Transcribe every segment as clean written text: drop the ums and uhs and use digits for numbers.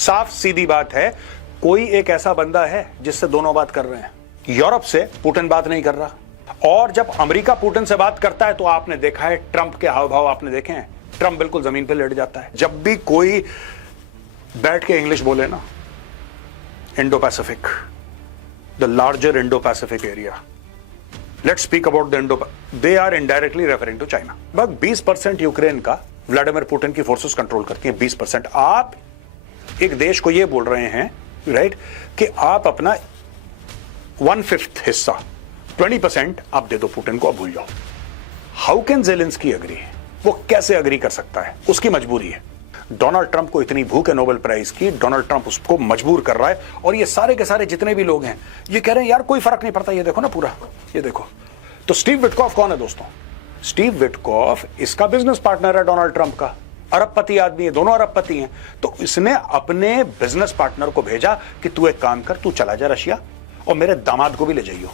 साफ सीधी बात है, कोई एक ऐसा बंदा है जिससे दोनों बात कर रहे हैं। यूरोप से पुतिन बात नहीं कर रहा, और जब अमेरिका पुतिन से बात करता है तो आपने देखा है ट्रंप के हाव भाव आपने देखे हैं। ट्रंप बिल्कुल जमीन पे लेट जाता है जब भी कोई बैठ के इंग्लिश बोले ना। Indo Pacific, the larger Indo Pacific area, let's speak about the Indo, they are indirectly referring to China. लगभग 20% यूक्रेन का व्लादिमीर पुतिन की फोर्सेस कंट्रोल करती हैं। 20%। आप एक देश को यह बोल रहे हैं राइट कि आप अपना 1/5 हिस्सा 20% आप दे दो पुतिन को, आप भूल जाओ। How can Zelensky agree? वो कैसे अग्री कर सकता है? उसकी मजबूरी है। डोनाल्ड ट्रंप को इतनी भूख है नोबेल प्राइज की, डोनाल्ड ट्रंप उसको मजबूर कर रहा है, और ये सारे के सारे जितने भी लोग हैं ये कह रहे हैं यार कोई फर्क नहीं पड़ता। ये देखो ना पूरा, ये देखो। तो स्टीव विटकॉफ कौन है दोस्तों? स्टीव विटकॉफ इसका बिजनेस पार्टनर है डोनाल्ड ट्रंप का, अरबपति आदमी है, दोनों अरबपति हैं। तो इसने अपने बिजनेस पार्टनर को भेजा कि तू एक काम कर, तू चला जा रशिया और मेरे दामाद को भी ले जाइयो।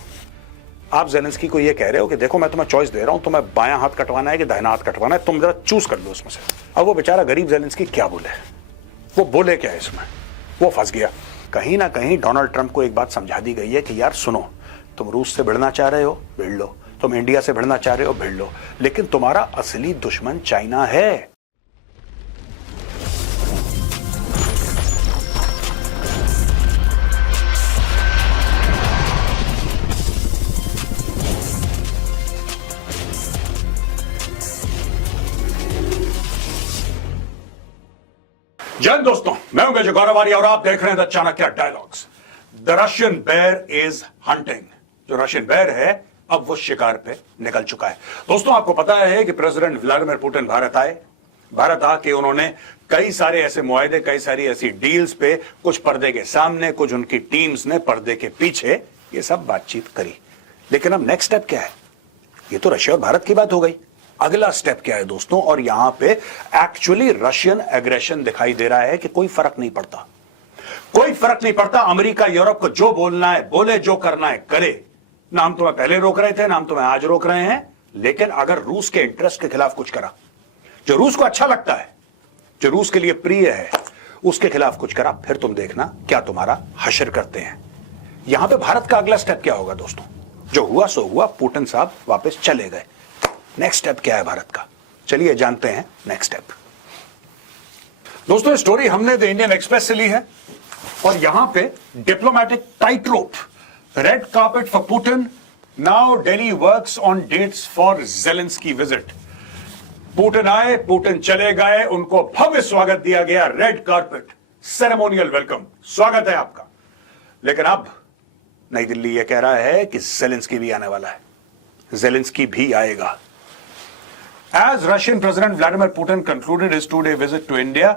आप ज़ेलेंस्की को ये कह रहे हो कि देखो मैं तुम्हें चॉइस दे रहा हूं, तुम्हें बायां हाथ कटवाना है कि दाहिना हाथ कटवाना है, तुम जरा चूज कर लो उसमें से। अब वो बेचारा गरीब ज़ेलेंस्की क्या बोले, वो बोले क्या है इसमें, वो फंस गया। कहीं ना कहीं डोनाल्ड ट्रंप को एक बात समझा दी गई है कि यार सुनो, तुम रूस से भिड़ना चाह रहे हो भिड़ लो, तुम इंडिया से भिड़ना चाह रहे हो भिड़ लो, लेकिन तुम्हारा असली दुश्मन चाइना है। जय दोस्तों, मैं हूं गज गौरवारी और आप देख रहे हैं the Chanakya dialogues. The Russian bear is hunting. जो रशियन बेयर है अब वो शिकार पे निकल चुका है। दोस्तों आपको पता है कि प्रेसिडेंट व्लादिमीर पुतिन भारत आए। भारत आके उन्होंने कई सारे ऐसे मुआहदे, कई सारी ऐसी डील्स पे, कुछ पर्दे के सामने, कुछ उनकी टीम्स ने पर्दे के पीछे ये सब बातचीत करी। लेकिन अब नेक्स्ट स्टेप क्या है? ये तो रशिया और भारत की बात हो गई। अगला स्टेप क्या है दोस्तों? और यहां पे एक्चुअली रशियन एग्रेशन दिखाई दे रहा है कि कोई फर्क नहीं पड़ता, कोई फर्क नहीं पड़ता। अमेरिका यूरोप को जो बोलना है बोले, जो करना है करे। ना हम तुम्हें पहले रोक रहे थे, ना हम तुम्हें आज रोक रहे हैं, लेकिन अगर रूस के इंटरेस्ट के खिलाफ कुछ करा, जो रूस को अच्छा लगता है, जो रूस के लिए प्रिय है, उसके खिलाफ कुछ करा, फिर तुम देखना क्या तुम्हारा हशर करते हैं। यहां पे भारत का अगला स्टेप क्या होगा दोस्तों? जो हुआ सो हुआ, पुतिन साहब वापस चले गए। नेक्स्ट स्टेप क्या है भारत का? चलिए जानते हैं नेक्स्ट स्टेप। दोस्तों ये स्टोरी हमने द इंडियन एक्सप्रेस से ली है, और यहां पे diplomatic tight rope, red carpet for Putin, now Delhi works on dates for Zelensky visit. Putin आए, पुतिन चले गए, उनको भव्य स्वागत दिया गया, रेड कार्पेट, सेरेमोनियल वेलकम, स्वागत है आपका। लेकिन अब नई दिल्ली यह कह रहा है कि ज़ेलेंस्की भी आने वाला है, ज़ेलेंस्की भी आएगा। As Russian President Vladimir Putin concluded his two-day visit to India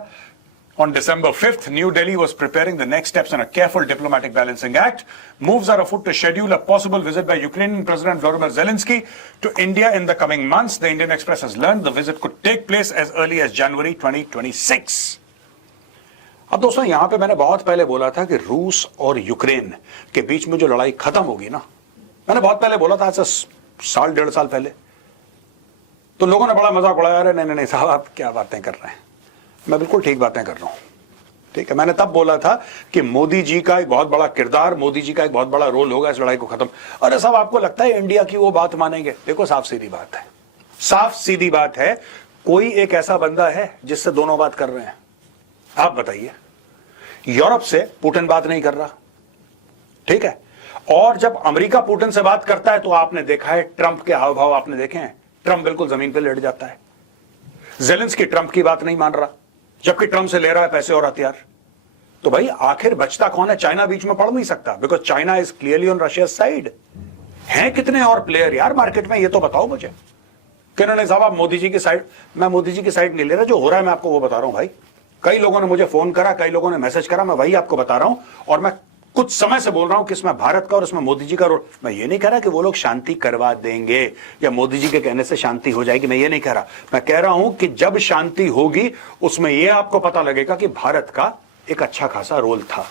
on December 5th, New Delhi was preparing the next steps in a careful diplomatic balancing act. Moves are afoot to schedule a possible visit by Ukrainian President Volodymyr Zelensky to India in the coming months. The Indian Express has learned the visit could take place as early as January 2026. अब दोस्तों यहां पे मैंने बहुत पहले बोला था कि रूस और यूक्रेन के बीच में जो लड़ाई खत्म होगी ना, मैंने बहुत पहले बोला था, ऐसा साल डेढ़ साल पहले, तो लोगों ने बड़ा मजाक उड़ाया, अरे नहीं नहीं साहब आप क्या बातें कर रहे हैं। मैं बिल्कुल ठीक बातें कर रहा हूं, ठीक है। मैंने तब बोला था कि मोदी जी का एक बहुत बड़ा किरदार, मोदी जी का एक बहुत बड़ा रोल होगा इस लड़ाई को खत्म। अरे साहब आपको लगता है इंडिया की वो बात मानेंगे? देखो साफ सीधी बात है, साफ सीधी बात है, कोई एक ऐसा बंदा है जिससे दोनों बात कर रहे हैं। आप बताइए। यूरोप से पुतिन बात नहीं कर रहा, ठीक है, और जब अमेरिका पुतिन से बात करता है तो आपने देखा है ट्रंप के हाव भाव आपने देखे हैं। ट्रंप बिल्कुल जमीन पे लेट जाता है। ज़ेलेंस्की ट्रंप की बात नहीं मान रहा, जबकि ट्रंप से ले रहा है पैसे और हथियार। तो भाई आखिर बचता कौन है? चाइना बीच में पड़ नहीं सकता, because China is clearly on Russia side. हैं कितने और प्लेयर यार मार्केट में, ये तो बताओ मुझे। किन्होंने साहब आप मोदी जी की साइड? मैं मोदी जी की साइड नहीं ले रहा, जो हो रहा है मैं आपको वो बता रहा हूं भाई। कई लोगों ने मुझे फोन करा, कई लोगों ने मैसेज करा, मैं वही आपको बता रहा हूं, और मैं कुछ समय से बोल रहा हूं कि इसमें भारत का और इसमें मोदी जी का रोल। मैं ये नहीं कह रहा कि वो लोग शांति करवा देंगे या मोदी जी के कहने से शांति हो जाएगी, मैं ये नहीं कह रहा। मैं कह रहा हूं कि जब शांति होगी उसमें यह आपको पता लगेगा कि भारत का एक अच्छा खासा रोल था।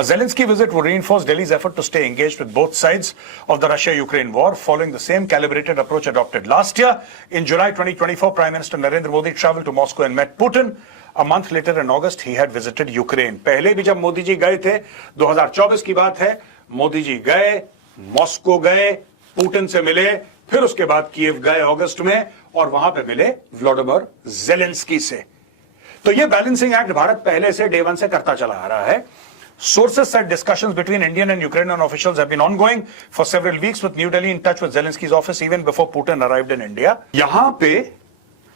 A Zelensky visit would reinforce Delhi's effort to stay engaged with both sides of the Russia-Ukraine war, following the same calibrated approach adopted last year. In July 2024, Prime Minister Narendra Modi traveled to Moscow and met Putin. A month later, in August, he had visited Ukraine. पहले भी जब मोदी जी गए थे, 2024 की बात है, मोदी जी गए, Moscow गए, पुतिन से मिले, फिर उसके बाद कीव गए अगस्त में और वहां पे मिले व्लादिमीर ज़ेलेंस्की से। तो ये बैलेंसिंग एक्ट भारत पहले से डे वन से करता चला आ रहा है। Sources said discussions between Indian and Ukrainian officials have been ongoing for several weeks, with New Delhi in touch with Zelensky's office even before Putin arrived in India. यहां पे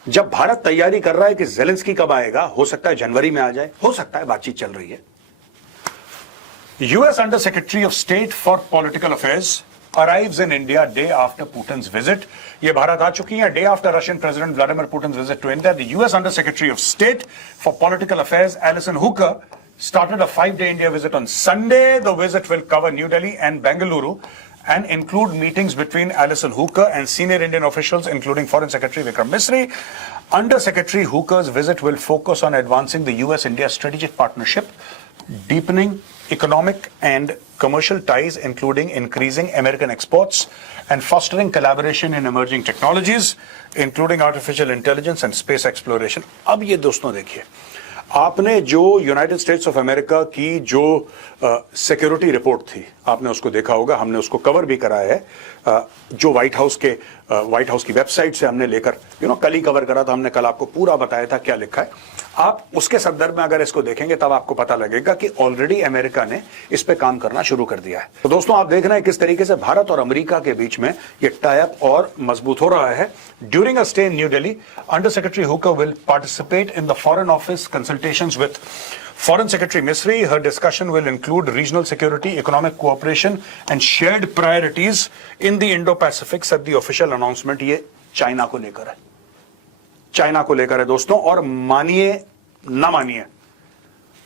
जब भारत तैयारी कर रहा है कि ज़ेलेंस्की कब आएगा, हो सकता है जनवरी में आ जाए, हो सकता है बातचीत चल रही है। US Under Secretary of State for Political Affairs arrives in India day after Putin's visit. ये भारत आ चुकी है day after Russian President Vladimir Putin's visit to India. The US Under Secretary of State for Political Affairs, Alison Hooker, started a 5-day India visit on Sunday. The visit will cover New Delhi and Bengaluru and include meetings between Alison Hooker and senior Indian officials, including Foreign Secretary Vikram Misri. Under Secretary Hooker's visit will focus on advancing the US-India strategic partnership, deepening economic and commercial ties, including increasing American exports and fostering collaboration in emerging technologies, including artificial intelligence and space exploration. अब ये दोस्तों देखिए, आपने जो United states of America की जो security report थी, आपने उसको देखा होगा, हमने उसको कवर भी कराया है, जो व्हाइट हाउस की वेबसाइट से हमने लेकर कल ही कवर करा था, हमने कल आपको पूरा बताया था क्या लिखा है। आप उसके संदर्भ में अगर इसको देखेंगे तब आपको पता लगेगा कि ऑलरेडी अमेरिका ने इस पे काम करना शुरू कर दिया है। तो दोस्तों आप देख रहे हैं किस तरीके से भारत और अमेरिका के बीच में ये टाई अप और मजबूत हो रहा है। During a stay in new Delhi, under secretary Hooker will participate in the foreign office consultations with Foreign Secretary Misri. Her discussion will include regional security, economic cooperation and shared priorities in the Indo-Pacific, said the official announcement. ये China को लेकर है, China को लेकर है दोस्तों, और मानिए ना मानिए,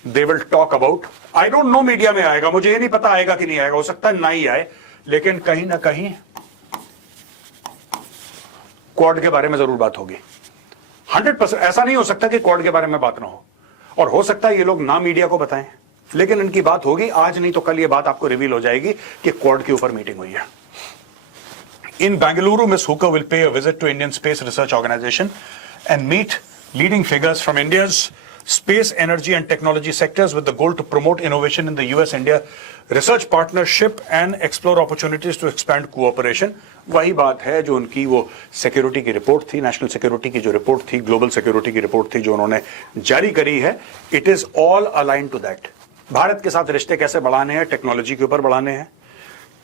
they will talk about, I don't know media में आएगा, मुझे ये नहीं पता आएगा कि नहीं आएगा, हो सकता है ना ही आए, लेकिन कहीं ना कहीं क्वाड के बारे में जरूर बात होगी। 100% ऐसा नहीं हो सकता कि क्वाड के बारे में बात ना हो, और हो सकता है ये लोग ना मीडिया को बताएं, लेकिन इनकी बात होगी, आज नहीं तो कल ये बात आपको रिवील हो जाएगी कि क्वाड के ऊपर मीटिंग हुई है। In Bengaluru, Ms. Hooker will pay a visit to Indian Space Research Organization and meet leading figures from India's space, energy and technology sectors with the goal to promote innovation in the US-India research partnership and explore opportunities to expand cooperation. वही बात है जो उनकी वो security की report थी, national security की जो रिपोर्ट थी, ग्लोबल सिक्योरिटी की रिपोर्ट थी जो उन्होंने जारी करी है, it is all align to that. Bharat के साथ रिश्ते कैसे बढ़ाने हैं, टेक्नोलॉजी के ऊपर बढ़ाने हैं,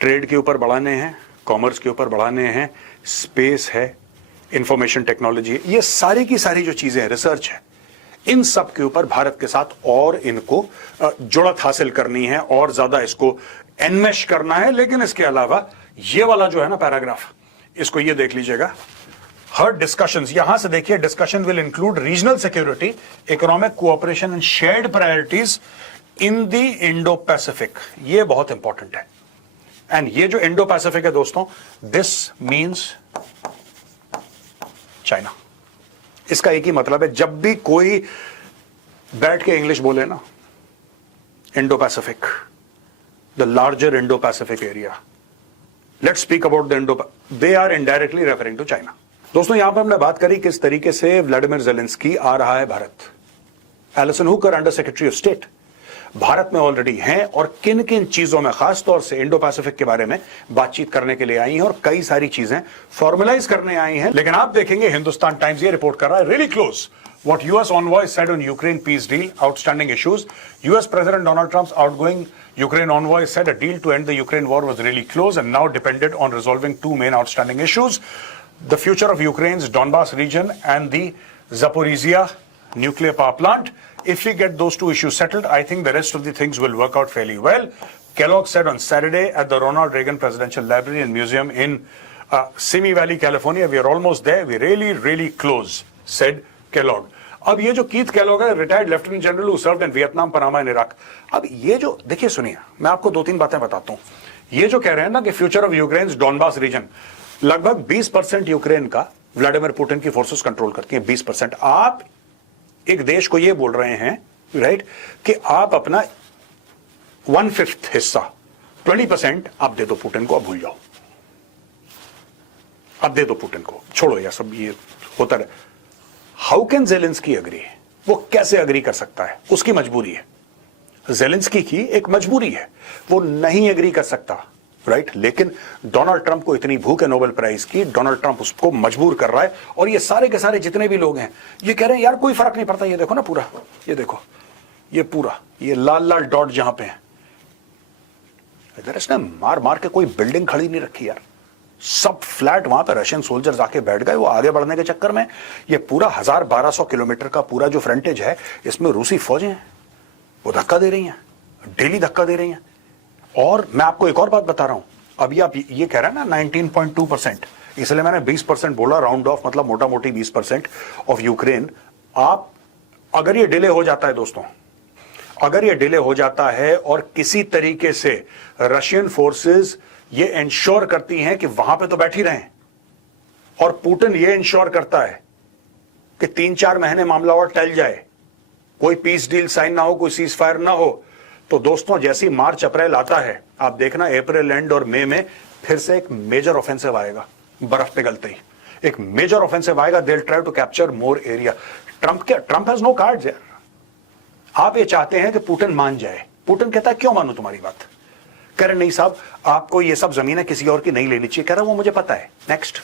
ट्रेड के ऊपर बढ़ाने हैं, कॉमर्स के ऊपर बढ़ाने हैं, स्पेस है, इंफॉर्मेशन टेक्नोलॉजी, ये सारी की सारी जो चीजें हैं, रिसर्च है, इन सब के ऊपर भारत के साथ और इनको जुड़त हासिल करनी है और ज्यादा इसको एनमेश करना है। लेकिन इसके अलावा ये वाला जो है ना पैराग्राफ, इसको ये देख लीजिएगा, हर डिस्कशंस, यहां से देखिए, discussion will include regional security, economic cooperation and shared priorities in the Indo Pacific. ये बहुत इंपॉर्टेंट है। एंड ये जो इंडो पैसिफिक है दोस्तों, दिस मीन्स चाइना। इसका एक ही मतलब है, जब भी कोई बैठ के इंग्लिश बोले ना, Indo Pacific, the larger Indo Pacific area, let's speak about the Indo, they are indirectly referring to China. दोस्तों यहां पर हमने बात करी किस तरीके से व्लादिमीर ज़ेलेंस्की आ रहा है Bharat. Alison Hooker, under secretary of state, Bharat में ऑलरेडी हैं और किन किन चीजों में, खास तौर से इंडो पैसिफिक के बारे में बातचीत करने के लिए आई हैं और कई सारी चीजें फॉर्मलाइज करने आई हैं। लेकिन आप देखेंगे हिंदुस्तान टाइम्स ये रिपोर्ट कर रहा है, really close what US envoy said on Ukraine peace deal, outstanding issues. US President Donald Trump's outgoing Ukraine envoy said a deal to end the Ukraine war was really close and now depended on resolving two main outstanding issues: the future of Ukraine's Donbas region and the Zaporizhia nuclear power plant. If we get those two issues settled, I think the rest of the things will work out fairly well. Kellogg said on Saturday at the Ronald Reagan Presidential Library and Museum in Simi Valley, California. We are almost there. We're really, really close, said Kellogg. अब ये जो Keith Kellogg है, retired lieutenant general who served in Vietnam, Panama and Iraq. अब ये जो देखिए, सुनिए, मैं आपको दो तीन बातें बताता हूं। ये जो कह रहे हैं ना कि future of Ukraine Donbas region, लगभग 20% यूक्रेन का व्लादिमीर पुतिन की फोर्सेस कंट्रोल करती हैं। 20%। आप एक देश को ये बोल रहे हैं, राइट, कि आप अपना 1/5 हिस्सा 20% आप दे दो पुतिन को, अब भूल जाओ, अब दे दो पुतिन को, छोड़ो यार सब ये होता रहे। How can Zelensky agree? वो कैसे अग्री कर सकता है? उसकी मजबूरी है, जेलेंस्की की एक मजबूरी है, वो नहीं एग्री कर सकता, राइट? लेकिन डोनाल्ड ट्रंप को इतनी भूख है नोबेल प्राइज की, डोनाल्ड ट्रंप उसको मजबूर कर रहा है। और ये सारे के सारे जितने भी लोग हैं ये कह रहे हैं यार कोई फर्क नहीं पड़ता, ये देखो ना पूरा, ये देखो, ये पूरा, ये लाल लाल डॉट जहां पे है, इधर इसने मार मार के कोई बिल्डिंग खड़ी नहीं रखी यार, सब फ्लैट वहां पे रशियन सोल्जर्स आके बैठ गए। वो आगे बढ़ने के चक्कर में ये पूरा 1000-1200 किलोमीटर का पूरा जो फ्रंटेज है, इसमें रूसी फौजें हैं, वो धक्का दे रही हैं, डेली धक्का दे रही हैं। और मैं आपको एक और बात बता रहा हूं, अभी आप ये कह रहे हैं ना 19.2%, इसलिए मैंने 20% बोला, राउंड ऑफ मतलब मोटा मोटी 20% ऑफ यूक्रेन। आप अगर ये डिले हो जाता है दोस्तों, अगर ये डिले हो जाता है और किसी तरीके से रशियन फोर्सेस ये इंश्योर करती हैं कि वहां पे तो बैठ ही रहे, और पुतिन ये इंश्योर करता है कि 3-4 महीने मामला और टल जाए, कोई पीस डील साइन ना हो, कोई सीज फायर ना हो, तो दोस्तों जैसी मार्च अप्रैल आता है, आप देखना अप्रैल एंड और मई में फिर से एक मेजर ऑफेंसिव आएगा, बर्फ पिघलते ही एक मेजर ऑफेंसिव आएगा। They will try to capture more area. Trump has no cards यार। आप ये चाहते हैं कि पुतिन मान जाए, पुतिन कहता है क्यों मानू तुम्हारी बात, कह रहे नहीं साहब आपको ये सब जमीनें किसी और की नहीं लेनी चाहिए, कह रहा वो मुझे पता है। नेक्स्ट,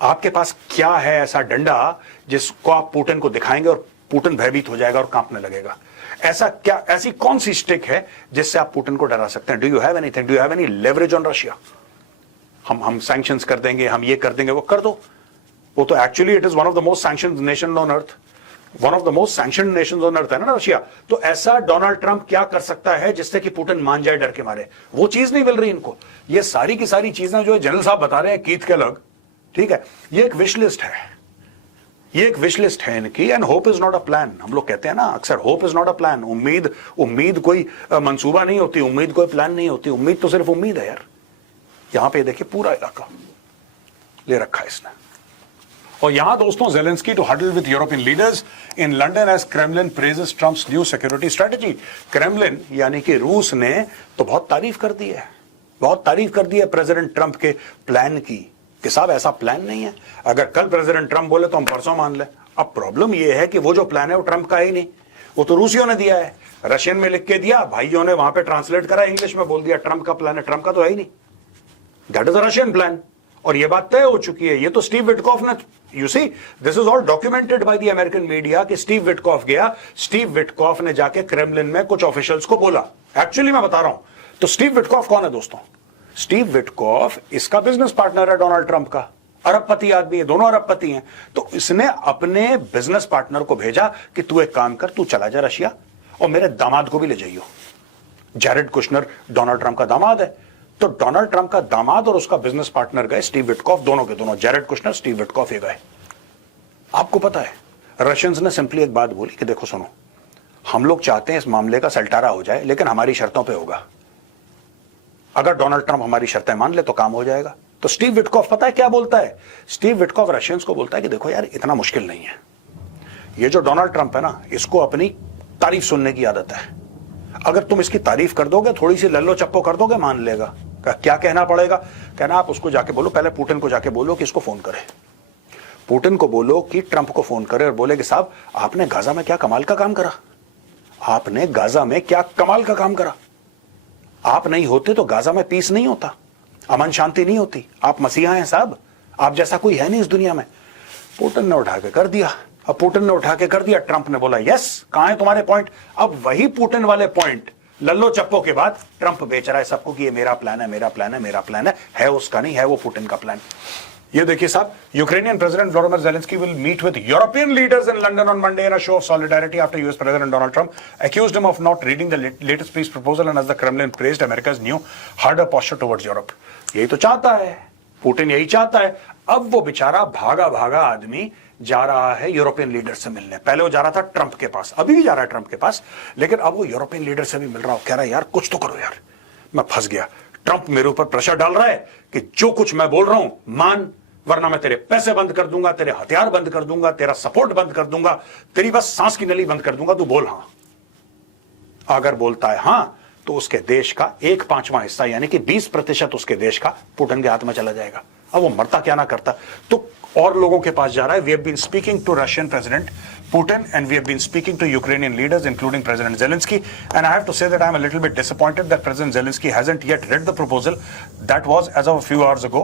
आपके पास क्या है ऐसा डंडा जिसको आप पुतिन को दिखाएंगे और पुतिन भयभीत हो जाएगा और कांपने लगेगा? ऐसा क्या, ऐसी कौन सी स्टिक है जिससे आप पुतिन को डरा सकते हैं? Do you have anything, do you have any leverage on Russia? हम सैंक्शंस कर देंगे, हम ये कर देंगे, वो कर दो। वो तो actually it is one of the most sanctioned nation on earth, one of the most sanctioned Nations on earth है ना रशिया। तो ऐसा डोनाल्ड ट्रंप क्या कर सकता है जिससे कि पुतिन मान जाए डर के मारे? वो चीज नहीं मिल रही इनको। ये सारी की सारी चीजें जो जनरल साहब बता रहे हैं कीथ के लग, ठीक है, ये एक विश लिस्ट है, ये एक विश लिस्ट है इनकी। And hope is not a plan. हम लोग कहते हैं ना अक्सर, hope is not a plan. उम्मीद कोई मंसूबा नहीं होती, उम्मीद कोई प्लान नहीं होती, उम्मीद तो सिर्फ उम्मीद है यार। यहां पे देखिए पूरा इलाका ले रखा है इसने। और यहां दोस्तों Zelensky to huddle with European leaders in London as Kremlin praises Trump's new security strategy. Kremlin यानी कि रूस ने तो बहुत तारीफ कर दी है, बहुत तारीफ कर दी है प्रेसिडेंट ट्रंप के प्लान की, कि साहब ऐसा प्लान नहीं है, अगर कल प्रेसिडेंट ट्रंप बोले तो हम परसों मान ले। अब प्रॉब्लम यह है कि वो जो प्लान है वो ट्रंप का ही नहीं, वो तो रूसियों ने दिया है, रशियन में लिख के दिया, भाइयों ने वहां पे ट्रांसलेट करा, इंग्लिश में बोल दिया ट्रंप का प्लान है। ट्रंप का तो है ही नहीं, that is a Russian plan. और ये बात तय हो चुकी है, ये तो स्टीव विटकॉफ ने, you see this is all documented by the American media कि स्टीव विटकॉफ गया, स्टीव विटकॉफ ने जाके क्रेमलिन में कुछ ऑफिशियल्स को बोला। एक्चुअली मैं बता रहा हूं, तो स्टीव विटकॉफ कौन है दोस्तों? स्टीव विटकॉफ इसका बिजनेस पार्टनर है डोनाल्ड ट्रंप का, अरबपति आदमी है, दोनों अरबपति हैं। तो इसने अपने बिजनेस पार्टनर को भेजा कि तू एक काम कर, तू चला जा रशिया और मेरे दामाद को भी ले जाइयो। जैरेड कुशनर डोनाल्ड ट्रंप का दामाद है, तो डोनाल्ड ट्रंप का दामाद और उसका बिजनेस पार्टनर गए, स्टीव विटकॉफ, दोनों के दोनों, जैरेड कुशनर, स्टीव विटकॉफ, ये गए। आपको पता है रशियंस ने सिंपली एक बात बोली कि देखो सुनो, हम लोग चाहते हैं इस मामले का सलटारा हो जाए, लेकिन हमारी शर्तों पे होगा। अगर डोनाल्ड ट्रंप हमारी शर्तें मान ले तो काम हो जाएगा। तो स्टीव विटकॉफ पता है क्या बोलता है? स्टीव विटकॉफ रशियंस को बोलता है कि देखो यार इतना मुश्किल नहीं है, ये जो डोनाल्ड ट्रंप है ना, इसको अपनी तारीफ सुनने की आदत है, अगर तुम इसकी तारीफ कर दोगे, थोड़ी सी लल्लो चप्पो कर दोगे, मान लेगा। क्या कहना पड़ेगा? कहना आप उसको जाके बोलो, पहले पुतिन को जाके बोलो कि इसको फोन करे, पुतिन को बोलो कि ट्रंप को फोन करे और बोले कि साहब आपने गाजा में क्या कमाल का काम करा, आपने गाजा में क्या कमाल का काम करा, आप नहीं होते तो गाजा में पीस नहीं होता, अमन शांति नहीं होती, आप मसीहा हैं साहब, आप जैसा कोई है नहीं इस दुनिया में। पुतिन ने उठा के कर दिया। अब पुतिन ने उठा के कर दिया, ट्रंप ने बोला यस, कहां है तुम्हारे पॉइंट? अब वही पुतिन वाले पॉइंट लल्लो चप्पो के बाद ट्रंप बेच रहा है सबको कि ये मेरा प्लान है, मेरा प्लान है, मेरा प्लान है उसका नहीं, है वो पुतिन का प्लान। ये देखिए साहब, Ukrainian president Vladimir Zelensky will meet with European leaders in London on Monday in a show of solidarity after US President Donald Trump accused him of not reading the latest peace proposal and as the Kremlin praised America's new harder posture towards Europe. यही तो चाहता है Putin, यही चाहता है। अब वो बेचारा भागा भागा आदमी जा रहा है यूरोपियन लीडर से मिलने। पहले वो जा रहा था ट्रंप के पास, अभी भी जा रहा है ट्रंप के पास, लेकिन अब वो यूरोपियन लीडर से भी मिल रहा हो, कह रहा है यार कुछ तो करो यार, मैं फंस गया, ट्रंप मेरे ऊपर प्रेशर डाल रहा है कि जो कुछ मैं बोल रहा हूं मान, वरना मैं तेरे पैसे बंद कर दूंगा, तेरे हथियार बंद कर दूंगा, तेरा सपोर्ट बंद कर दूंगा, तेरी बस सांस की नली बंद कर दूंगा, तू बोल हाँ। अगर बोलता है हां, तो उसके देश का 1/5 हिस्सा यानी कि 20% उसके देश का पुतिन के हाथ में चला जाएगा। अब वो मरता क्या ना करता, तो और लोगों के पास जा रहा है। We have been speaking to Russian president Putin and we have been speaking to Ukrainian leaders including President Zelensky, and I have to say that I am a little bit disappointed that President Zelensky hasn't yet read the proposal that was as of a few hours ago.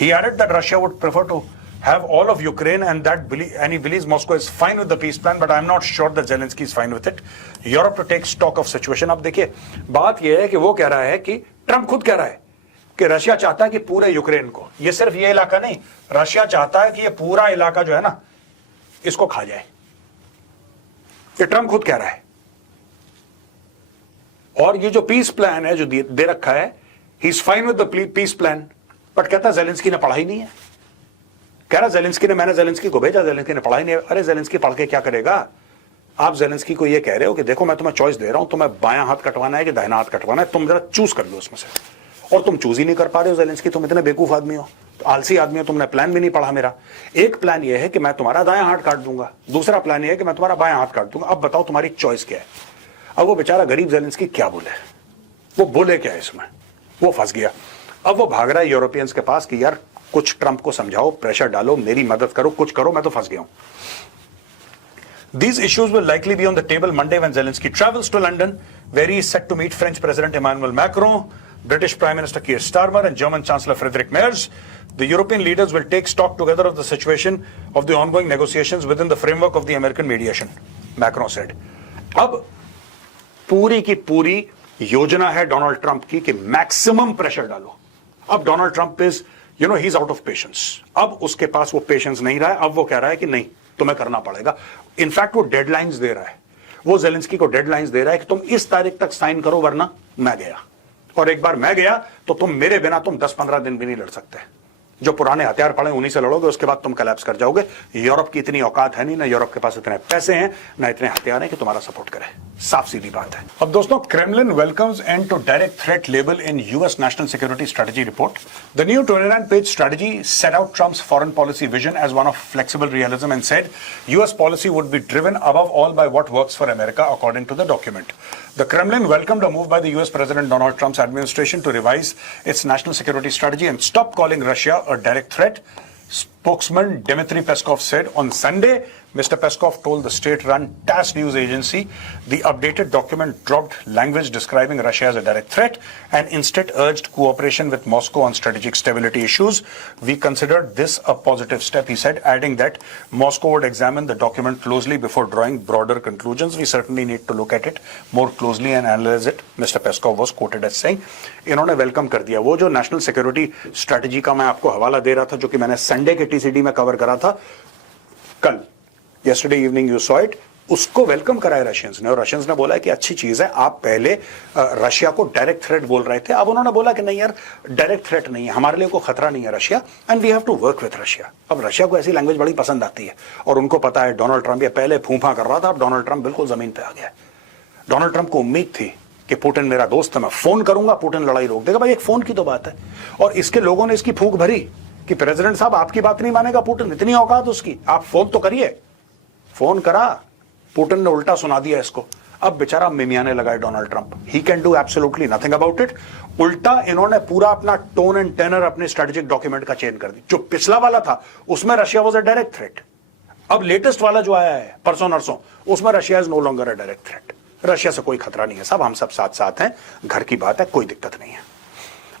He added that Russia would prefer to have all of Ukraine and he believes Moscow is fine with the peace plan, but I'm not sure that Zelensky is fine with it. Europe to take stock of situation. अब देखिए बात यह है कि वो कह रहा है कि ट्रंप खुद कह रहा है कि रशिया चाहता है कि पूरे यूक्रेन को, ये सिर्फ ये इलाका नहीं, रशिया चाहता है कि ये पूरा इलाका जो है ना इसको खा जाए। ये ट्रंप खुद कह रहा है। और ये जो पीस प्लान है जो दे रखा है, he is fine with the peace plan, but कहता जेलेंस्की ने पढ़ा ही नहीं है। कह रहा जेलेंस्की ने, मैंने जेलेंस्की को भेजा, जेलेंस्की ने पढ़ा ही नहीं है। अरे जेलेंस्की पढ़ के क्या करेगा? आप जेलेंस्की को ये कह रहे हो कि देखो मैं तुम्हें चॉइस दे रहा हूं, तुम्हें बायां हाथ कटवाना है कि दाहिना हाथ कटवाना है, तुम जरा चूज कर लो उसमें से, और तुम चूज ही नहीं कर पा रहे हो। जेलेंस्की, तुम इतने बेवकूफ आदमी हो, तो आलसी आदमी हो, तुमने प्लान भी नहीं पढ़ा मेरा। एक प्लान यह है कि मैं तुम्हारा दायां हाथ काट दूंगा, दूसरा प्लान यह है कि मैं तुम्हारा बायां हाथ काट दूंगा। अब बताओ तुम्हारी चॉइस क्या है? अब वो बेचारा गरीब जेलेंस्की क्या बोले, वो बोले क्या है इसमें? वो फंस गया। अब वो भाग रहा है यूरोपियंस के पास कि यार कुछ ट्रंप को समझाओ, प्रेशर डालो, मेरी मदद करो, कुछ करो, मैं तो फंस गया हूं। These issues will likely be on the table Monday when Zelensky travels to London, where he is set to meet French President Emmanuel Macron, British Prime Minister Keir Starmer, and German Chancellor Friedrich Merz. The European leaders will take stock together of the situation of the ongoing negotiations within the framework of the American mediation, Macron said. अब पूरी की पूरी योजना है Donald Trump की कि maximum pressure डालो। अब Donald Trump is he is out of patience. अब उसके पास वो पेशेंस नहीं रहा है। अब वो कह रहा है कि नहीं, तुम्हें करना पड़ेगा। इनफैक्ट वो डेडलाइंस दे रहा है, वो जेलेंस्की को डेडलाइंस दे रहा है कि तुम इस तारीख तक साइन करो वरना मैं गया, और एक बार मैं गया तो तुम मेरे बिना तुम 10-15 दिन भी नहीं लड़ सकते। जो पुराने हथियार पड़े उन्हीं से लड़ोगे, उसके बाद तुम कोलैप्स कर जाओगे। यूरोप की इतनी औकात है नहीं, ना यूरोप के पास इतने पैसे हैं, ना इतने हथियार हैं कि तुम्हारा सपोर्ट करे। साफ सीधी बात है। अब दोस्तों, Kremlin welcomes and to direct threat label in US national security strategy report. The new 29-page strategy set out Trump's foreign policy vision as one of flexible realism and said US policy would be driven above all by what works for America, according to the document. The Kremlin welcomed a move by the US President Donald Trump's administration to revise its national security strategy and stop calling Russia a direct threat. Spokesman Dmitry Peskov said on Sunday. Mr. Peskov told the state-run TASS news agency the updated document dropped language describing Russia as a direct threat and instead urged cooperation with Moscow on strategic stability issues. We considered this a positive step, he said, adding that Moscow would examine the document closely before drawing broader conclusions. We certainly need to look at it more closely and analyze it, Mr. Peskov was quoted as saying. इन्होंने welcome कर दिया। वो जो national security strategy का मैं आपको हवाला दे रहा था, जो कि मैंने संडे के टीसीडी में कवर करा था कल, yesterday evening you saw it, उसको वेलकम कराया रशियंस ने। और रशियंस ने बोला कि अच्छी चीज है, आप पहले रशिया को डायरेक्ट थ्रेट बोल रहे थे, अब उन्होंने बोला कि नहीं यार डायरेक्ट थ्रेट नहीं है, हमारे लिए कोई खतरा नहीं है Russia, and we have to work with Russia. अब रशिया को ऐसी लैंग्वेज बड़ी पसंद आती है, और उनको पता है डोनाल्ड ट्रंप ये पहले फूंफा कर रहा था, अब डोनाल्ड ट्रंप बिल्कुल जमीन पे आ गया। डोनाल्ड ट्रंप को उम्मीद थी कि पुतिन मेरा दोस्त है, मैं फोन करूंगा, पुतिन लड़ाई रोक देगा। भाई एक फोन की तो बात है, और इसके लोगों ने इसकी फूंक भरी कि प्रेसिडेंट साहब आपकी बात नहीं मानेगा पुतिन, इतनी औकात उसकी, आप फोन तो करिए। फोन करा, पुतिन ने उल्टा सुना दिया इसको। अब बेचारा मिमियाने लगा है Donald Trump, he can do absolutely nothing about it. उल्टा इन्होंने पूरा अपना टोन एंड टेनर अपने स्ट्रेटेजिक डॉक्यूमेंट का चेंज कर दी। जो पिछला वाला था उसमें Russia was a direct threat, अब लेटेस्ट वाला जो आया है परसों नरसों, उसमें Russia is no longer a direct threat. Russia से कोई खतरा नहीं है साहब, हम सब साथ साथ हैं, घर की बात है, कोई दिक्कत नहीं है।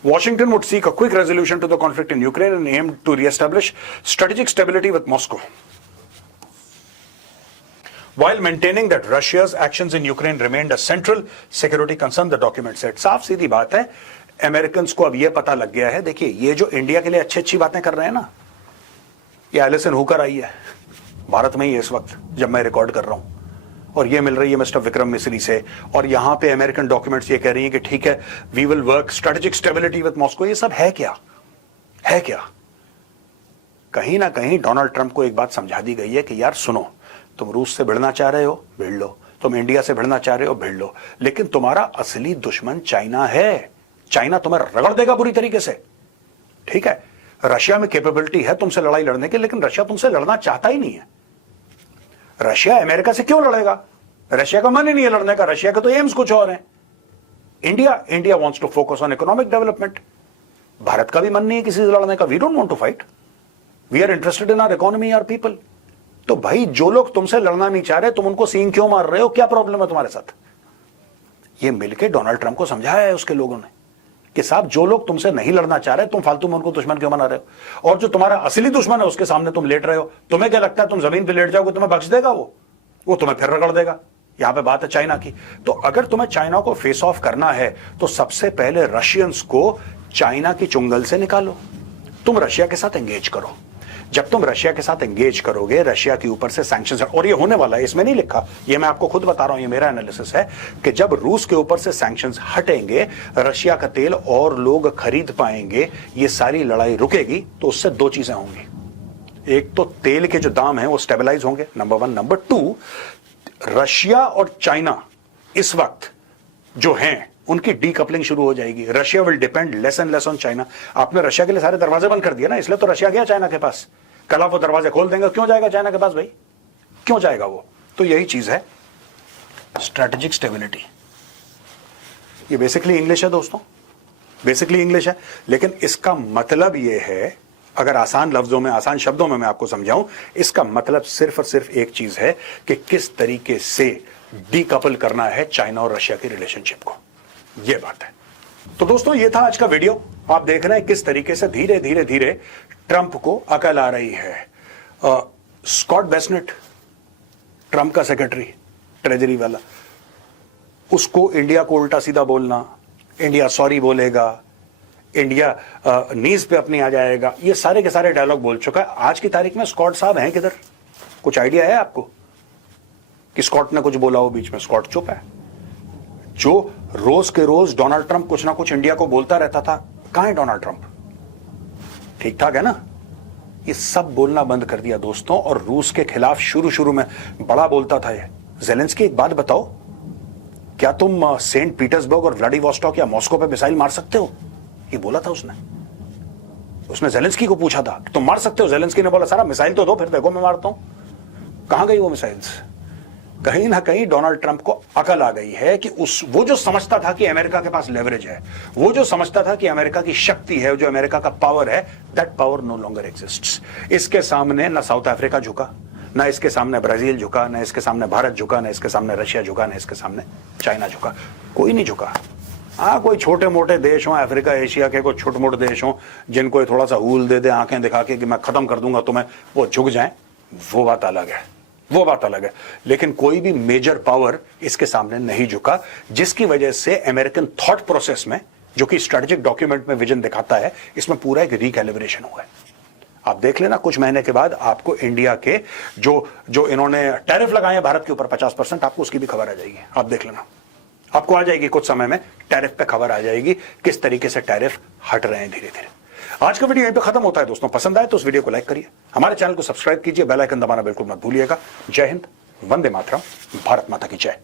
Washington would seek a quick resolution to the conflict in Ukraine and aim to re-establish strategic stability with Moscow, while maintaining that Russia's actions in Ukraine remained a central security concern, the document said. साफ सीधी बात है, Americans को अब यह पता लग गया है। देखिए ये जो इंडिया के लिए अच्छी अच्छी बातें कर रहे हैं ना, ये एलिसन हुकर आई है भारत में ही इस वक्त जब मैं रिकॉर्ड कर रहा हूं, और ये मिल रही है मिस्टर विक्रम मिस्री से, और यहां पे अमेरिकन डॉक्यूमेंट्स ये कह रही हैं कि ठीक है we will work strategic stability with Moscow. ये सब है क्या, है क्या? कहीं ना कहीं डोनाल्ड ट्रंप को एक बात समझा दी गई है कि यार सुनो, तुम रूस से भिड़ना चाह रहे हो भिड़ लो, तुम इंडिया से भिड़ना चाह रहे हो भिड़ लो, लेकिन तुम्हारा असली दुश्मन चाइना है। चाइना तुम्हें रगड़ देगा बुरी तरीके से, ठीक है? रशिया में कैपेबिलिटी है तुमसे लड़ाई लड़ने की, लेकिन रशिया तुमसे लड़ना चाहता ही नहीं है। रशिया अमेरिका से क्यों लड़ेगा? रशिया का मन ही नहीं है लड़ने का, रशिया के तो एम्स कुछ और हैं। India wants to focus on economic development. Bharat का भी मन नहीं है किसी से लड़ने का। We don't want to fight, we are interested in our economy, our people. तो भाई जो लोग तुमसे लड़ना नहीं चाह रहे, तुम उनको सींग क्यों मार रहे हो? क्या प्रॉब्लम है तुम्हारे साथ? ये मिलके डोनाल्ड ट्रंप को समझाया है उसके लोगों ने कि साहब जो लोग तुमसे नहीं लड़ना चाह रहे, तुम फालतू में उनको दुश्मन क्यों बना रहे हो? और जो तुम्हारा असली दुश्मन है उसके सामने तुम लेट रहे हो। तुम्हें क्या लगता है तुम जमीन पे लेट जाओगे तुम्हें बख्श देगा? वो तुम्हें फिर रगड़ देगा। यहां पे बात है चाइना की। तो अगर तुम्हें चाइना को फेस ऑफ करना है तो सबसे पहले रशियंस को चाइना की चुंगल से निकालो। तुम रशिया के साथ एंगेज करो। जब तुम रशिया के साथ एंगेज करोगे, रशिया के ऊपर से सैंक्शंस, और ये होने वाला है, इसमें नहीं लिखा, ये मैं आपको खुद बता रहा हूं, ये मेरा एनालिसिस है कि जब रूस के ऊपर से सैंक्शंस हटेंगे, रशिया का तेल और लोग खरीद पाएंगे, ये सारी लड़ाई रुकेगी। तो उससे दो चीजें होंगी। एक तो तेल के जो दाम हैं वो स्टेबलाइज होंगे, नंबर 1। नंबर 2, रशिया और चाइना इस वक्त जो हैं उनकी डीकपलिंग शुरू हो जाएगी। Russia will depend less and less on China. आपने रशिया के लिए सारे दरवाजे बंद कर दिए ना, इसलिए तो रशिया गया चाइना के पास। कल आप वो दरवाजे खोल देंगे, क्यों जाएगा चाइना के पास भाई? क्यों जाएगा वो? तो यही चीज है स्ट्रेटेजिक स्टेबिलिटी। ये बेसिकली इंग्लिश है दोस्तों, बेसिकली इंग्लिश है, लेकिन इसका मतलब ये है, अगर आसान लफ्जों में, आसान शब्दों में मैं आपको समझाऊं, इसका मतलब सिर्फ और सिर्फ एक चीज है कि किस तरीके से डीकपल करना है चाइना और रशिया की रिलेशनशिप को। यह बात है। तो दोस्तों ये था आज का वीडियो। आप देख रहे हैं किस तरीके से धीरे धीरे धीरे ट्रंप को अकल आ रही है। स्कॉट बेसनेट, ट्रंप का सेक्रेटरी ट्रेजरी वाला, उसको इंडिया को उल्टा सीधा बोलना, इंडिया सॉरी बोलेगा, इंडिया नीज पे अपनी आ जाएगा, ये सारे के सारे डायलॉग बोल चुका है। आज की तारीख में स्कॉट साहब हैं किधर? कुछ आइडिया है आपको कि स्कॉट ने कुछ बोला हो बीच में? स्कॉट चुप है। जो रोज के रोज डोनाल्ड ट्रंप कुछ ना कुछ इंडिया को बोलता रहता था, कहां है डोनाल्ड ट्रंप? ठीक ठाक है ना? ये सब बोलना बंद कर दिया दोस्तों, और रूस के खिलाफ शुरू शुरू में बड़ा बोलता था ये। ज़ेलेंस्की, एक बात बताओ, क्या तुम सेंट पीटर्सबर्ग और व्लादिवोस्टॉक या मॉस्को पे मिसाइल मार सकते हो? ये बोला था उसने ज़ेलेंस्की को पूछा था, तुम मार सकते हो? ज़ेलेंस्की ने बोला सारा मिसाइल तो दो, फिर देखो मैं मारता हूं। कहां गई वो मिसाइल्स? कहीं ना कहीं डोनाल्ड ट्रंप को अकल आ गई है कि वो जो समझता था कि अमेरिका के पास लेवरेज है, वो जो समझता था कि अमेरिका की शक्ति है, जो अमेरिका का पावर है, that power no longer exists. इसके सामने ना साउथ अफ्रीका झुका, ना इसके सामने ब्राजील झुका, ना इसके सामने भारत झुका, ना इसके सामने रशिया झुका, ना इसके सामने चाइना झुका। कोई नहीं झुका। हाँ, कोई छोटे मोटे देश हो, अफ्रीका एशिया के कोई छोटे मोटे देश हो, जिनको थोड़ा सा हूल दे दे आंखें दिखा के कि मैं खत्म कर दूंगा तुम्हें, वो झुक जाए, वो बात अलग है, वो बात अलग है। लेकिन कोई भी मेजर पावर इसके सामने नहीं झुका, जिसकी वजह से अमेरिकन थॉट प्रोसेस में, जो कि स्ट्रेटेजिक डॉक्यूमेंट में विजन दिखाता है, इसमें पूरा एक रिकैलिब्रेशन हुआ है। आप देख लेना कुछ महीने के बाद आपको इंडिया के जो इन्होंने टैरिफ लगाए हैं भारत के ऊपर 50%, आपको उसकी भी खबर आ जाएगी। आप देख लेना, आपको आ जाएगी कुछ समय में टैरिफ पे खबर आ जाएगी, किस तरीके से टैरिफ हट रहे हैं धीरे धीरे। आज का वीडियो यहीं पे खत्म होता है दोस्तों। पसंद आए तो उस वीडियो को लाइक करिए, हमारे चैनल को सब्सक्राइब कीजिए, बेल आइकन दबाना बिल्कुल मत भूलिएगा। जय हिंद, वंदे मातरम, भारत माता की जय।